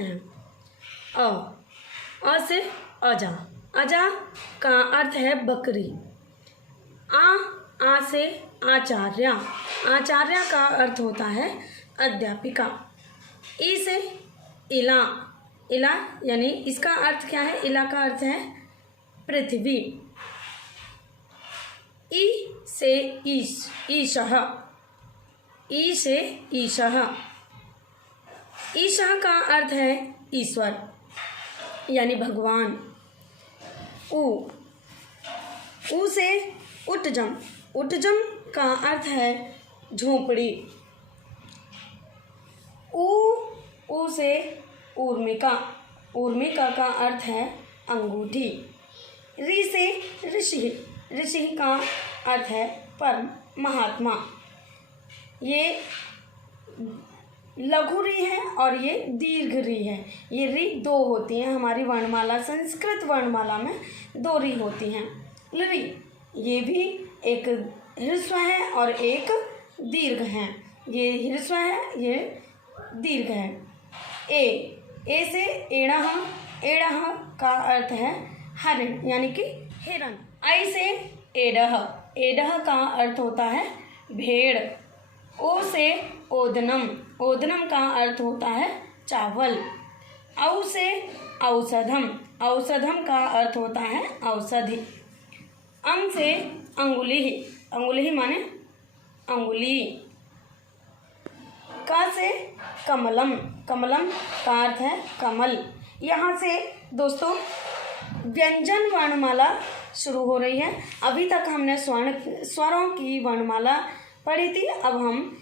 देखते हैं। अ से अजा, अजा का अर्थ है बकरी। आ से आचार्य, आचार्य का अर्थ होता है अध्यापिका। ई से इला, इला यानी इसका अर्थ क्या है? इला का अर्थ है पृथ्वी। ई से ईश, ईशः, ई से ईशः, ईशः का अर्थ है ईश्वर यानी भगवान। ऊ से उत्तजम, उत्तजम का अर्थ है झोपड़ी। ऊ से ऊर्मिका, ऊर्मिका का अर्थ है अंगूठी। ऋ से ऋषि, ऋषि का अर्थ है परम महात्मा। ये लघु री है और ये दीर्घ री है। ये री दो होती हैं हमारी वर्णमाला, संस्कृत वर्णमाला में दो री होती हैं। री ये भी एक ह्रस्व है और एक दीर्घ है। ये ह्रस्व है, ये दीर्घ है। ए से एड़ह, एड़ह का अर्थ है हरिण यानी कि हिरण। आई से एडह, एडह का अर्थ होता है भेड़। ओ से ओदनम, ओदनम का अर्थ होता है चावल। औ से औषधम, औषधम का अर्थ होता है औषधि। अंग से अंगुली, अंगुली माने अंगुली। का से कमलम, कमलम का अर्थ है कमल। यहाँ से दोस्तों व्यंजन वर्णमाला शुरू हो रही है। अभी तक हमने स्वरों की वर्णमाला पढ़ी थी, अब हम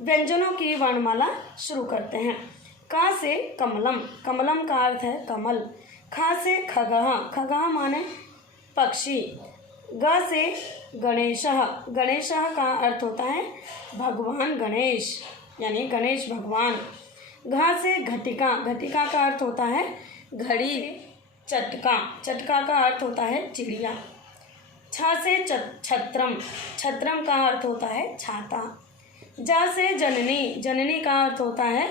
व्यंजनों की वर्णमाला शुरू करते हैं। का से कमलम, कमलम का अर्थ है कमल। खा से खगः, खगः माने पक्षी। ग से गणेशः, गणेशः का अर्थ होता है भगवान गणेश यानी गणेश भगवान। घा से घटिका, घटिका का अर्थ होता है घड़ी। चटका, चटका का अर्थ होता है चिड़िया। छ से छत्रम, छत्रम का अर्थ होता है छाता। जा से जननी, जननी का अर्थ होता है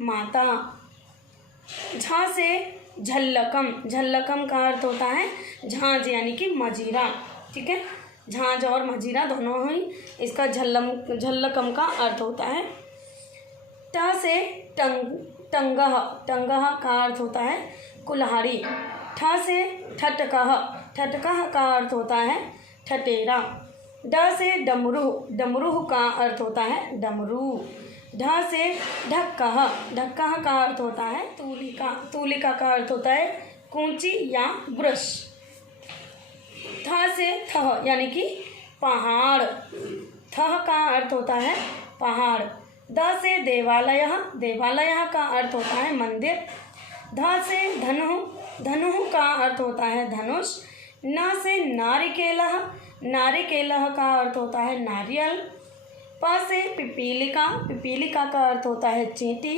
माता। झा से झल्लकम, झल्लकम का अर्थ होता है झांझ यानी कि मजीरा। ठीक है, झांझ और मजीरा दोनों ही इसका झल्लकम का अर्थ होता है। ट से टंगह, टंगह का अर्थ होता है कुल्हाड़ी। ठ से ठटकह, ठटकह का अर्थ होता है ठटेरा। ड से डमरू, डमरू का अर्थ होता है डमरू। ढ से ढक्कह, ढक्कह का अर्थ होता है तूलिका, तूलिका का अर्थ होता है कूंची या ब्रश। थ से थह यानी कि पहाड़, थह का अर्थ होता है पहाड़। द से देवालय, देवालय का अर्थ होता है मंदिर। ध से धनु, धनु का अर्थ होता है धनुष। न से नारिकेलः, नारिकेलः का अर्थ होता है नारियल। प से पिपीलिका, पिपीलिका का अर्थ होता है चींटी।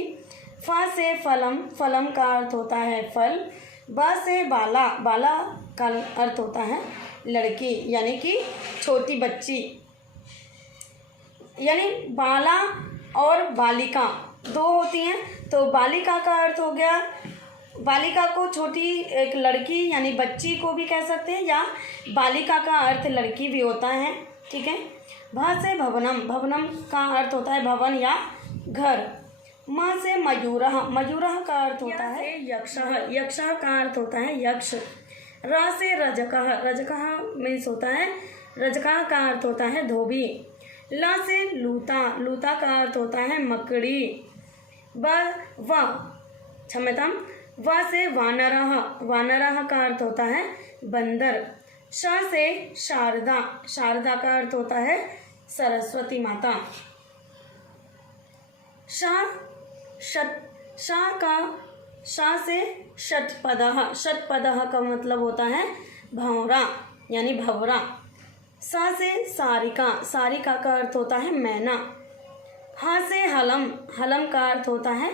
फ से फलम, फलम का अर्थ होता है फल। ब से बाला, बाला का अर्थ होता है लड़की यानी कि छोटी बच्ची। यानी बाला और बालिका दो होती हैं, तो बालिका का अर्थ हो गया, बालिका को छोटी एक लड़की यानी बच्ची को भी कह सकते हैं, या बालिका का अर्थ लड़की भी होता है। ठीक है। भ से भवनम, भवनम का अर्थ होता है भवन या घर। म से मयूरः, मयूरः का अर्थ होता है यक्षः, यक्षः का अर्थ होता है यक्ष। र से रजकः, रजकः मीन्स होता है, रजकः का अर्थ होता है धोबी। ल से लूता, लूता का अर्थ होता है मकड़ी। क्षम्यताम, व से वानरः, वानरः का अर्थ होता है बंदर। श से शारदा, शारदा का अर्थ होता है सरस्वती माता। श से षटपदः, षटपदः का मतलब होता है भंवरा यानी भंवरा। सा से सारिका, सारिका का अर्थ होता है मैना। हा से हलम, हलम का अर्थ होता है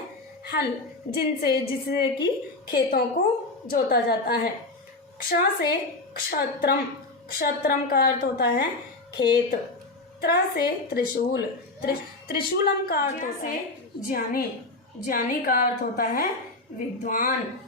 हल, जिससे कि खेतों को जोता जाता है। क्ष से क्षत्रम, क्षत्रम का अर्थ होता है खेत। त्र से त्रिशूल, त्रिशूलम का अर्थ होता है ज्ञानी, ज्ञानी का अर्थ होता है विद्वान।